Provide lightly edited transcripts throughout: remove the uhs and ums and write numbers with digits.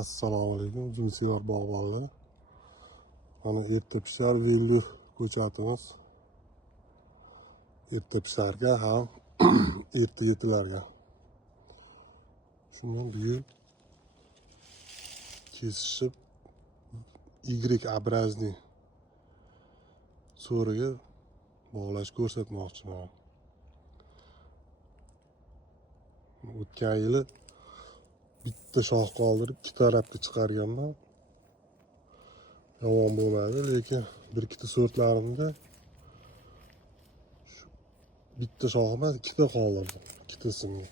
Assalomu alaykum, Jumsiyor bog'bonlar. Mana erta pishar vellyur ko'chatimiz. Erta pisharga ham erta yetilarga. Shuni bu yil kesishib Y образный so'riga bog'lash ko'rsatmoqchiman. O'tgan yili bitta shox qoldirib ikki tarafga chiqarganman. Yomon bo'lmadi, lekin bir ikkita sortlarimda bitta shox emas, ikkita qoldirdim, ikkitasini.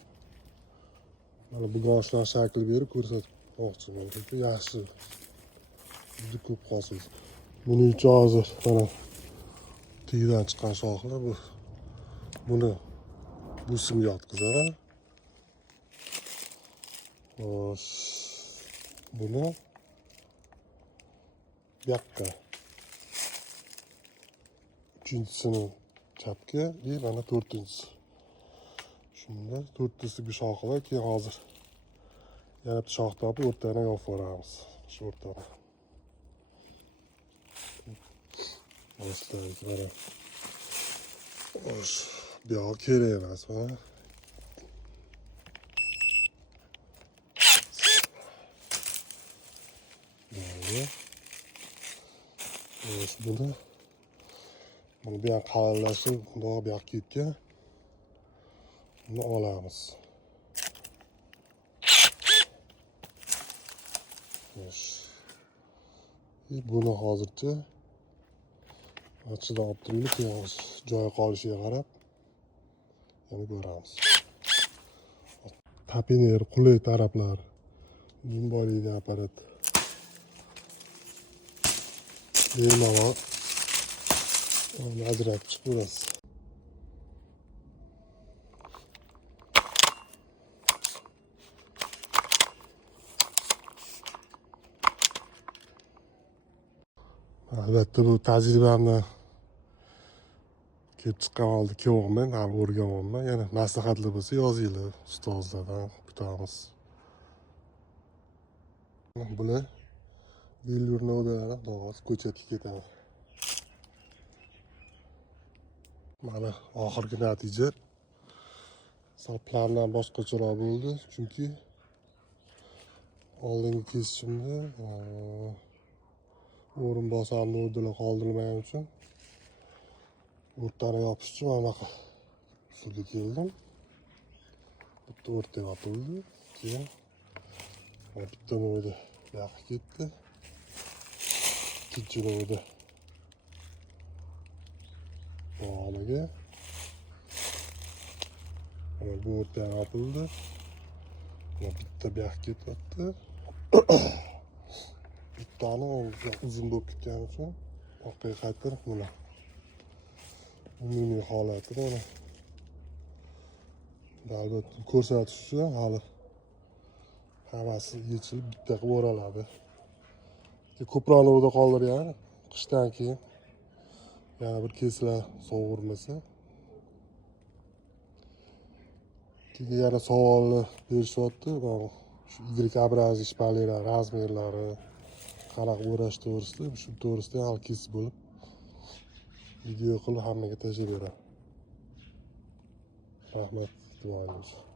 Mana bugoshlar shakl berib ko'rsatmoqchiman. Yaxshi, juda ko'p hosil. Buning uchun hozir mana tiydan chiqqan shoxlar bu. Buni bu simga yotqizaman. Xo'sh, buni bu yoqqa, uchinchisini chapga, mana to'rtinchisi. Shunda to'rttasi bu shoxlar, keyin hozir yana bitta shox topib o'rtadan yopib yuboramiz. Shu o'rtadan. Boshlaylik mana. Xo'sh, bu yoq kerak emas mana. Buni bu yoq qalinlashib, bu yoqqa ketgan. Buni olamiz. Buni hozircha ichidan olib turib, keyin joyi qolishiga qarab yana ko'ramiz. Tapiner qulay taraflari. Jumboyli apparat. Bemalol ajratib chiqamiz. Albatta bu tajribamdan kelib chiqqan holda kelyapman, hali o'rganyapman. Yana maslahatlar bo'lsa yozinglar, ustozlardan kutamiz. Bular vellyurni o'dalardan hozir ko'chatga ketadi. Mana oxirgi natija. Plandan boshqacharoq bo'ldi, chunki oldingi kesishimda o'rin bosamni o'rdalar qoldirmagani uchun o'rtani yopish uchun mana bunaqa usulga keldim. Bitta o'rtaga yopildi, keyin bitta mo'yda bu yoqqa ketdi. Ikkinchi mo'yda bog'laga. Mana bu o'rtaga yopildi. Bitta bu yoqqa ketyapti. Bittani uzun bo'lib ketgani uchun orqaga qaytarib mana umumiy holatini mana albatta ko'rsatish uchun hali hammasi yechilib bitta qilib o'raladi. Ko'proq o'rda qoldirgan, qishdan keyin yana bir keslar sovurmasa. Keyin yana savollar berishyapti. Shu Y образный shpalyalar razmerlari qanaqa o'rash to'g'risida, shu to'g'risida hali kesib bo'lib video qilib hammaga tashlab beraman. Rahmat, e'tiboringiz uchun.